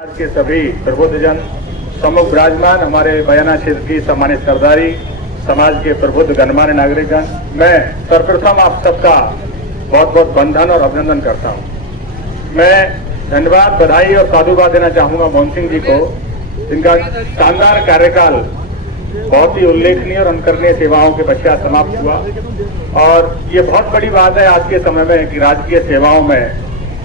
समाज के सभी प्रबुद्धजन, सम्मुख विराजमान हमारे बयाना क्षेत्र की सम्मानित सरदारी, समाज के प्रबुद्ध गणमान्य नागरिकगण, मैं सर्वप्रथम आप सबका बहुत बहुत वंदन और अभिनंदन करता हूं। मैं धन्यवाद, बधाई और साधुवाद देना चाहूंगा मोहन सिंह जी को, जिनका शानदार कार्यकाल बहुत ही उल्लेखनीय और अनुकरणीय सेवाओं के पश्चात समाप्त हुआ। और ये बहुत बड़ी बात है आज के समय में कि राजकीय सेवाओं में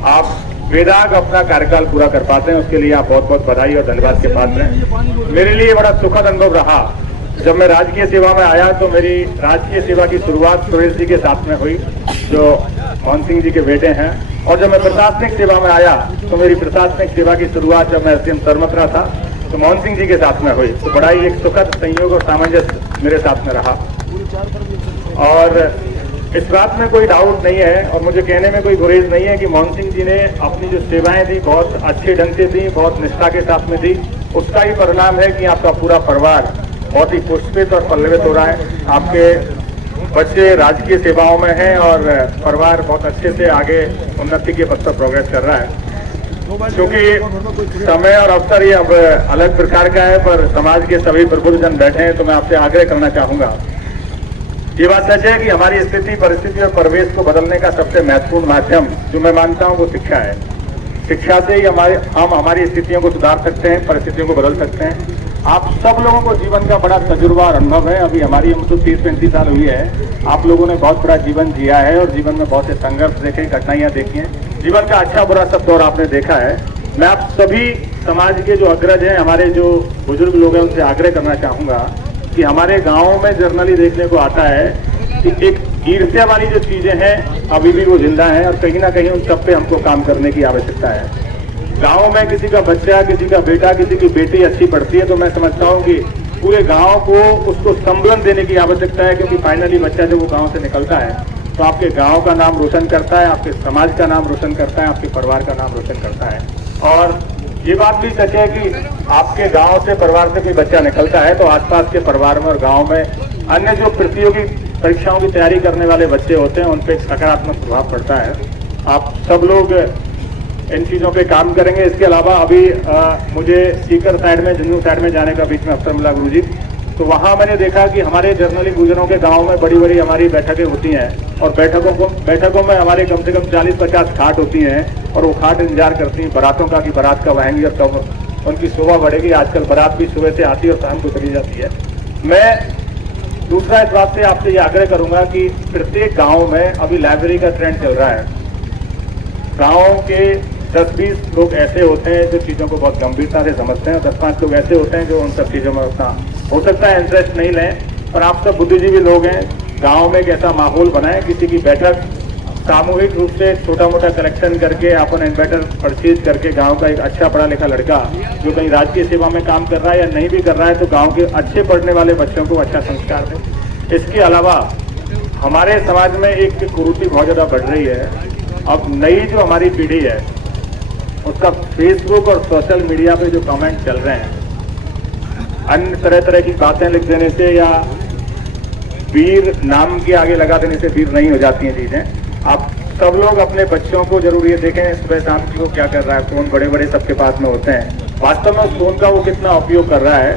आप वेदाग अपना कार्यकाल पूरा कर पाते हैं, उसके लिए आप बहुत बहुत बधाई और धन्यवाद के पात्र हैं। मेरे लिए बड़ा सुखद अनुभव रहा जब मैं राजकीय सेवा में आया, तो मेरी राजकीय सेवा की शुरुआत सुरेश जी के साथ में हुई, जो मोहन सिंह जी के बेटे हैं। और जब मैं प्रशासनिक सेवा में आया तो मेरी प्रशासनिक सेवा की शुरुआत जब मैं एसडीएम सरमथरा था तो मोहन सिंह जी के साथ में हुई। तो बड़ा ही एक सुखद संयोग और सामंजस्य मेरे साथ में रहा। और इस बात में कोई डाउट नहीं है और मुझे कहने में कोई गुरेज नहीं है कि मोहन सिंह जी ने अपनी जो सेवाएं दी बहुत अच्छे ढंग से दी, बहुत निष्ठा के साथ में दी। उसका ही परिणाम है कि आपका पूरा परिवार बहुत ही पुष्पित और पल्लवित हो रहा है। आपके बच्चे राजकीय सेवाओं में हैं और परिवार बहुत अच्छे से आगे उन्नति के पथ पर प्रोग्रेस कर रहा है। क्योंकि समय और अवसर ये अब अलग प्रकार का है, पर समाज के सभी प्रबुद्धजन बैठे हैं, तो मैं आपसे आग्रह करना चाहूंगा। ये बात सच है कि हमारी स्थिति, परिस्थिति और परिवेश को बदलने का सबसे महत्वपूर्ण माध्यम जो मैं मानता हूं वो शिक्षा है। शिक्षा से ही हम हमारी स्थितियों को सुधार सकते हैं, परिस्थितियों को बदल सकते हैं। आप सब लोगों को जीवन का बड़ा तजुर्बा और अनुभव है। अभी हमारी उम्र तो 30-35 साल हुई है। आप लोगों ने बहुत बड़ा जीवन जिया है और जीवन में बहुत से संघर्ष देखे, कठिनाइयां देखी हैं। जीवन का अच्छा बुरा सब दौर आपने देखा है। मैं आप सभी समाज के जो अग्रज हैं, हमारे जो बुजुर्ग लोग हैं, उनसे आग्रह करना चाहूंगा कि हमारे गाँव में जर्नली देखने को आता है कि एक ईर्ष्या वाली जो चीजें हैं अभी भी वो जिंदा हैं और कहीं ना कहीं उन सब पे हमको काम करने की आवश्यकता है। गांव में किसी का बच्चा, किसी का बेटा, किसी की बेटी अच्छी पढ़ती है तो मैं समझता हूं कि पूरे गांव को उसको संबलन देने की आवश्यकता है, क्योंकि फाइनली बच्चा जब वो गांव से निकलता है तो आपके गांव का नाम रोशन करता है, आपके समाज का नाम रोशन करता है, आपके परिवार का नाम रोशन करता है। और ये बात भी सच है कि आपके गांव से, परिवार से कोई बच्चा निकलता है तो आसपास के परिवार में और गांव में अन्य जो प्रतियोगी परीक्षाओं की तैयारी करने वाले बच्चे होते हैं उन पर एक सकारात्मक प्रभाव पड़ता है। आप सब लोग इन चीजों पे काम करेंगे। इसके अलावा अभी मुझे सीकर साइड में, झुंझुनू साइड में जाने का बीच में अवसर मिला गुरुजी, तो वहां मैंने देखा कि हमारे जर्नली गुजरों के गाँव में बड़ी बड़ी हमारी बैठकें होती हैं और बैठकों में हमारे कम से कम 40-50 खाट होती हैं और वो खाट इंतजार करती हैं बारातों का कि बारात कब आएंगी और कब उनकी शोभा बढ़ेगी। आजकल बारात भी सुबह से आती है और शाम को चली जाती है। मैं दूसरा इस बात से आपसे ये आग्रह करूंगा कि प्रत्येक गांव में अभी लाइब्रेरी का ट्रेंड चल रहा है। गांव के 10-20 लोग ऐसे होते हैं जो चीजों को बहुत गंभीरता से समझते हैं और 10-5 लोग ऐसे होते हैं जो उन सब चीजों में उतना हो सकता है इंटरेस्ट नहीं लें। पर आप सब बुद्धिजीवी लोग हैं, गांव में एक ऐसा माहौल बनाएं, किसी की बैठक सामूहिक रूप से छोटा मोटा कलेक्शन करके अपन इन्वर्टर परचेज करके गांव का एक अच्छा पढ़ा लिखा लड़का जो कहीं राजकीय सेवा में काम कर रहा है या नहीं भी कर रहा है तो गांव के अच्छे पढ़ने वाले बच्चों को अच्छा संस्कार दें। इसके अलावा हमारे समाज में एक कुरीति बहुत ज्यादा बढ़ रही है। अब नई जो हमारी पीढ़ी है उसका फेसबुक और सोशल मीडिया पे जो कमेंट चल रहे हैं, अन्य तरह तरह की बातें लिख देने से या वीर नाम के आगे लगा देने से वीर नहीं हो जाती हैं चीजें। आप सब लोग अपने बच्चों को जरूर ये देखें सुबह शाम की वो क्या कर रहा है। फोन बड़े बड़े सबके पास में होते हैं, वास्तव में उस फोन का वो कितना उपयोग कर रहा है।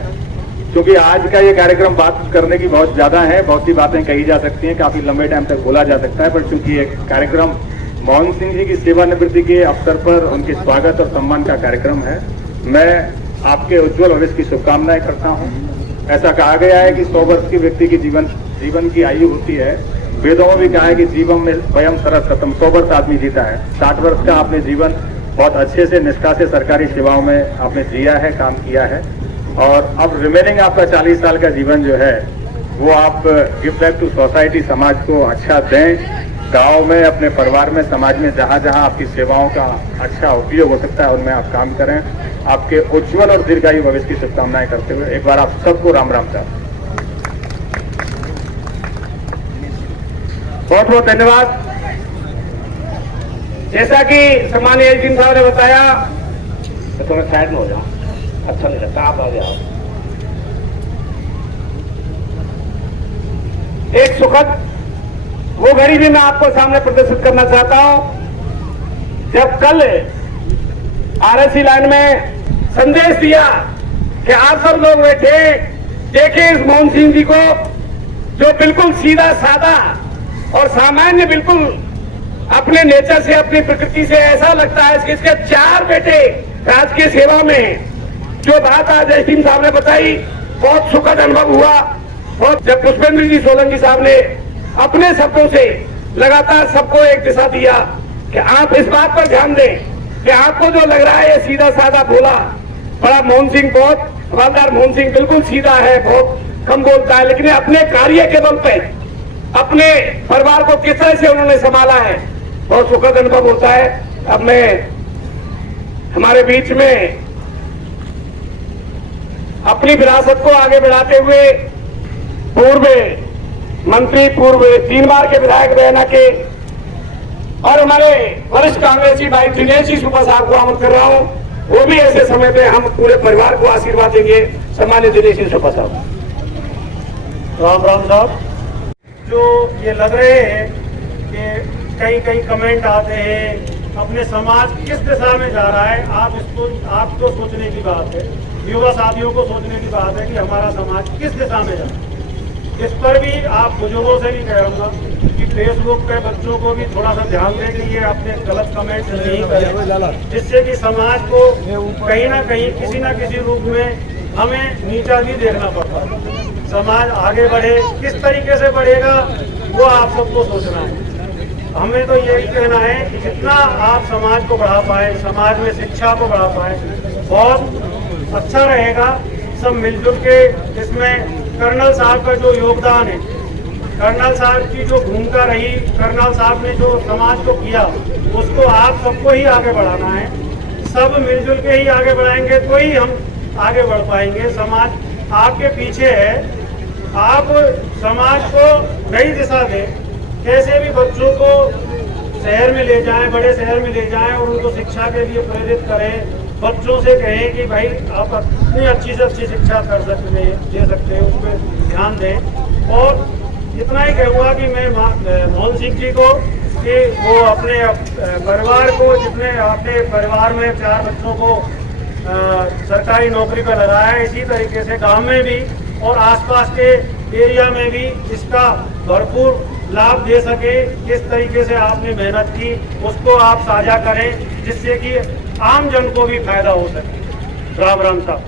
क्योंकि आज का ये कार्यक्रम बात करने की बहुत ज्यादा है, बहुत सी बातें कही जा सकती हैं, काफी लंबे टाइम तक बोला जा सकता है, पर चूंकि ये कार्यक्रम मोहन सिंह जी की सेवानिवृत्ति के अवसर पर उनके स्वागत और सम्मान का कार्यक्रम है, मैं आपके उज्जवल भविष्य की शुभकामनाएं करता हूं। ऐसा कहा गया है कि 100 वर्ष की व्यक्ति की जीवन की आयु होती है। वेदों में भी कहा है कि जीवन में स्वयं सरस्वतम, 100 वर्ष आदमी जीता है। 60 वर्ष का आपने जीवन बहुत अच्छे से निष्ठा से सरकारी सेवाओं में आपने जिया है, काम किया है और अब रिमेनिंग आपका 40 साल का जीवन जो है वो आप गिव बैक टू सोसाइटी, समाज को अच्छा दें। गांव में, अपने परिवार में, समाज में जहां जहां आपकी सेवाओं का अच्छा उपयोग हो सकता है उनमें आप काम करें। आपके उज्जवल और दीर्घायु भविष्य की शुभकामनाएं करते हुए एक बार आप सबको राम राम साहब। बहुत बहुत धन्यवाद। जैसा कि सम्मानीय एसडीएम साहब ने बताया, तो मैं साइड में हो जाऊं, अच्छा नहीं लगता, आप आ जाओ। एक सुखद वो घड़ी भी मैं आपको सामने प्रदर्शित करना चाहता हूं जब कल आरएससी लाइन में संदेश दिया कि आप सब लोग बैठे देखें इस मोहन सिंह जी को, जो बिल्कुल सीधा साधा और सामान्य, बिल्कुल अपने नेचर से, अपनी प्रकृति से ऐसा लगता है कि इसके 4 बेटे राजकीय सेवा में। जो बात आज एसडीएम साहब ने बताई, बहुत सुखद अनुभव हुआ। और जब पुष्पेंद्र जी सोलंकी साहब ने अपने शब्दों से लगातार सबको एक दिशा दिया कि आप इस बात पर ध्यान दें कि आपको जो लग रहा है ये सीधा साधा बोला बड़ा मोहन सिंह, बहुत ईमानदार मोहन सिंह बिल्कुल सीधा है, बहुत कम बोलता है, लेकिन अपने कार्य के बल पे अपने परिवार को किस तरह से उन्होंने संभाला है, बहुत सुखद अनुभव होता है। अब मैं हमारे बीच में अपनी विरासत को आगे बढ़ाते हुए पूर्व मंत्री, पूर्व 3 बार के विधायक बयाना के और हमारे वरिष्ठ कांग्रेसी भाई दिनेश जी सुपा साहब को आमंत्रित कर रहा हूं। वो भी ऐसे समय पे हम पूरे परिवार को आशीर्वाद देंगे। सम्मानित दिनेश जी सुपा साहब। राम राम साहब, जो ये लग रहे हैं कि कई कई कमेंट आते हैं, अपने समाज किस दिशा में जा रहा है, आपको सोचने की बात है, युवा साथियों को सोचने की बात है कि हमारा समाज किस दिशा में जा रहा है। इस पर भी आप बुजुर्गों से भी कहूँगा कि फेसबुक पे बच्चों को भी थोड़ा सा ध्यान दें कि ये अपने गलत कमेंट नहीं करें, जिससे कि समाज को कहीं ना कहीं किसी न किसी रूप में हमें नीचा भी देखना पड़ता है। समाज आगे बढ़े, किस तरीके से बढ़ेगा वो आप सबको सोचना है। हमें तो यही कहना है कि जितना आप समाज को बढ़ा पाए, समाज में शिक्षा को बढ़ा पाए, बहुत अच्छा रहेगा। सब मिलजुल के इसमें कर्नल साहब का जो योगदान है, कर्नल साहब की जो भूमिका रही, कर्नल साहब ने जो समाज को किया, उसको आप सबको ही आगे बढ़ाना है। सब मिलजुल के ही आगे बढ़ाएंगे तो ही हम आगे बढ़ पाएंगे। समाज आपके पीछे है, आप समाज को नई दिशा दें। कैसे भी बच्चों को शहर में ले जाएं, बड़े शहर में ले जाएं और उनको शिक्षा के लिए प्रेरित करें। बच्चों से कहें कि भाई आप अपनी अच्छी से अच्छी शिक्षा कर सकते हैं, दे सकते हैं, उस पर ध्यान दें। और इतना ही कहूँगा कि मैं मोहन सिंह जी को कि वो अपने परिवार को, जितने अपने परिवार में 4 बच्चों को सरकारी नौकरी पर लगाया है, इसी तरीके से गांव में भी और आसपास के एरिया में भी इसका भरपूर लाभ दे सके। किस तरीके से आपने मेहनत की उसको आप साझा करें, जिससे कि आम जन को भी फायदा हो सके। राम राम साहब।